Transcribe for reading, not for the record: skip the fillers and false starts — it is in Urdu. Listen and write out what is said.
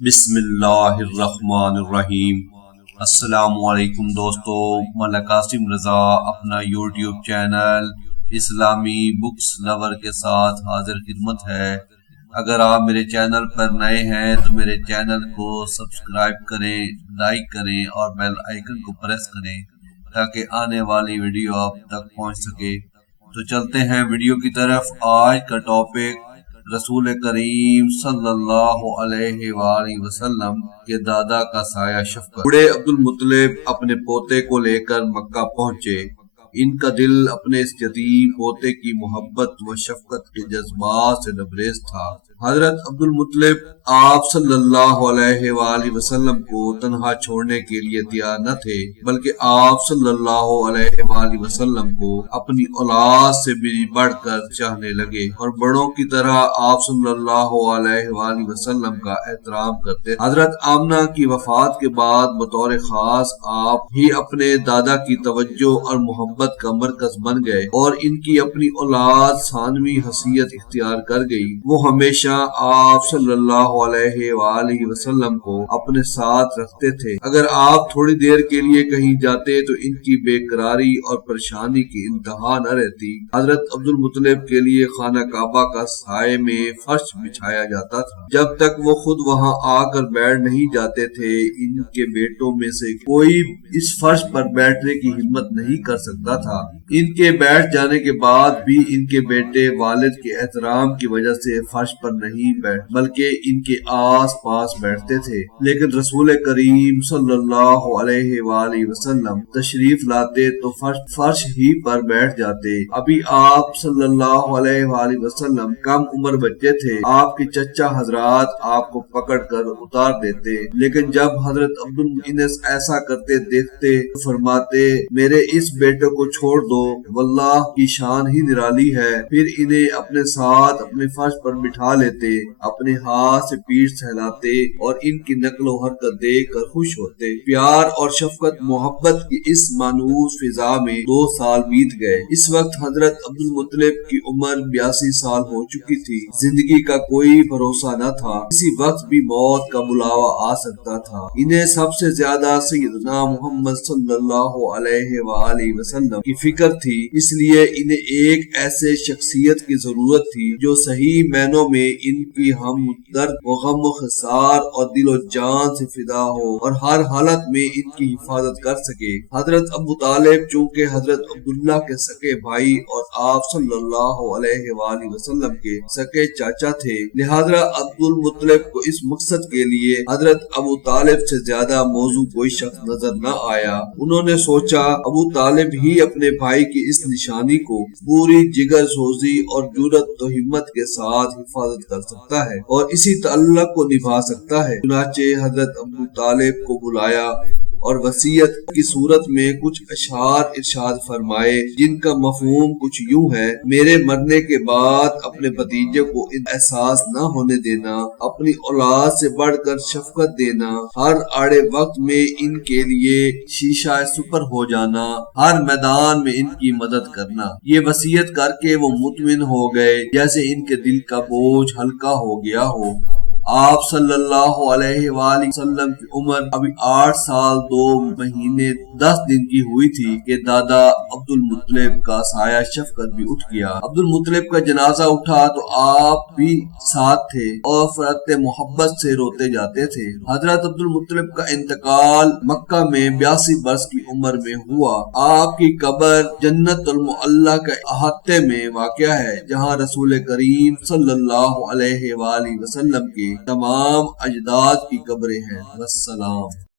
بسم اللہ الرحمن الرحیم۔ السلام علیکم دوستو، میں قاسم رضا اپنا یوٹیوب چینل اسلامی بکس لور کے ساتھ حاضر خدمت ہے۔ اگر آپ میرے چینل پر نئے ہیں تو میرے چینل کو سبسکرائب کریں، لائک کریں اور بیل آئیکن کو پریس کریں تاکہ آنے والی ویڈیو آپ تک پہنچ سکے۔ تو چلتے ہیں ویڈیو کی طرف۔ آج کا ٹاپک رسول کریم صلی اللہ علیہ وآلہ وسلم کے دادا کا سایہ شفقت۔ بوڑھے عبد المطلب اپنے پوتے کو لے کر مکہ پہنچے۔ ان کا دل اپنے اس یتیم پوتے کی محبت و شفقت کے جذبات سے لبریز تھا۔ حضرت عبد المطلب آپ صلی اللہ علیہ وآلہ وسلم کو تنہا چھوڑنے کے لیے تیار نہ تھے، بلکہ آپ صلی اللہ علیہ وآلہ وسلم کو اپنی اولاد سے بھی بڑھ کر چاہنے لگے اور بڑوں کی طرح آپ صلی اللہ علیہ وآلہ وسلم کا احترام کرتے۔ حضرت آمنہ کی وفات کے بعد بطور خاص آپ ہی اپنے دادا کی توجہ اور محبت کا مرکز بن گئے اور ان کی اپنی اولاد ثانوی حیثیت اختیار کر گئی۔ وہ ہمیشہ آپ صلی اللہ علیہ وآلہ وسلم کو اپنے ساتھ رکھتے تھے۔ اگر آپ تھوڑی دیر کے لیے کہیں جاتے تو ان کی بے قراری اور پریشانی کی انتہا نہ رہتی۔ حضرت عبد المطلب کے لیے خانہ کعبہ کا سائے میں فرش بچھایا جاتا تھا۔ جب تک وہ خود وہاں آ کر بیٹھ نہیں جاتے تھے، ان کے بیٹوں میں سے کوئی اس فرش پر بیٹھنے کی ہمت نہیں کر سکتا تھا۔ ان کے بیٹھ جانے کے بعد بھی ان کے بیٹے والد کے احترام کی وجہ سے فرش پر نہیں بیٹھ بلکہ ان کے آس پاس بیٹھتے تھے۔ لیکن رسول کریم صلی اللہ علیہ وآلہ وسلم تشریف لاتے تو فرش ہی پر بیٹھ جاتے۔ ابھی آپ صلی اللہ علیہ وآلہ وسلم کم عمر بچے تھے۔ آپ کے چچا حضرات آپ کو پکڑ کر اتار دیتے، لیکن جب حضرت انہیں ایسا کرتے دیکھتے تو فرماتے، میرے اس بیٹے کو چھوڑ دو، واللہ کی شان ہی نرالی ہے۔ پھر انہیں اپنے ساتھ اپنے فرش پر بٹھا لیتے، اپنے ہاتھ سے پیٹھ سہلاتے اور ان کی نقل و حرکت دیکھ کر خوش ہوتے۔ پیار اور شفقت محبت کی اس مانوس فضا میں 2 سال بیت گئے۔ اس وقت حضرت عبد المطلب کی عمر 82 سال ہو چکی تھی۔ زندگی کا کوئی بھروسہ نہ تھا، کسی وقت بھی موت کا بلاوا آ سکتا تھا۔ انہیں سب سے زیادہ سیدنا محمد صلی اللہ علیہ وآلہ وسلم کی فکر تھی، اس لیے انہیں ایک ایسے شخصیت کی ضرورت تھی جو صحیح معنوں میں ان کی ہم درد و غم و خسار اور دل و جان سے فدا ہو اور ہر حالت میں ان کی حفاظت کر سکے۔ حضرت ابو طالب چونکہ حضرت عبداللہ کے سکے بھائی اور آپ صلی اللہ علیہ وآلہ وسلم کے سکے چاچا تھے، لہذا عبد المطلب کو اس مقصد کے لیے حضرت ابو طالب سے زیادہ موزوں کوئی شخص نظر نہ آیا۔ انہوں نے سوچا ابو طالب ہی اپنے بھائی کی اس نشانی کو پوری جگر سوزی اور جرأت و ہمت کے ساتھ حفاظت کر سکتا ہے اور اسی تعلق کو نبھا سکتا ہے۔ چنانچہ حضرت ابو طالب کو بلایا اور وصیت کی صورت میں کچھ اشعار ارشاد فرمائے، جن کا مفہوم کچھ یوں ہے: میرے مرنے کے بعد اپنے بھتیجے کو احساس نہ ہونے دینا، اپنی اولاد سے بڑھ کر شفقت دینا، ہر آڑے وقت میں ان کے لیے شیشہ سپر ہو جانا، ہر میدان میں ان کی مدد کرنا۔ یہ وصیت کر کے وہ مطمئن ہو گئے جیسے ان کے دل کا بوجھ ہلکا ہو گیا ہو۔ آپ صلی اللہ علیہ وآلہ وسلم کی عمر ابھی 8 سال 2 مہینے 10 دن کی ہوئی تھی کہ دادا عبد المطلب کا سایہ شفقت بھی اٹھ گیا۔ عبد المطلب کا جنازہ اٹھا تو آپ بھی ساتھ تھے اور فرت محبت سے روتے جاتے تھے۔ حضرت عبد المطلب کا انتقال مکہ میں 82 برس کی عمر میں ہوا۔ آپ کی قبر جنت المعلی کے احاطے میں واقع ہے، جہاں رسول کریم صلی اللہ علیہ وآلہ وسلم کے تمام اجداد کی قبریں ہیں۔ والسلام۔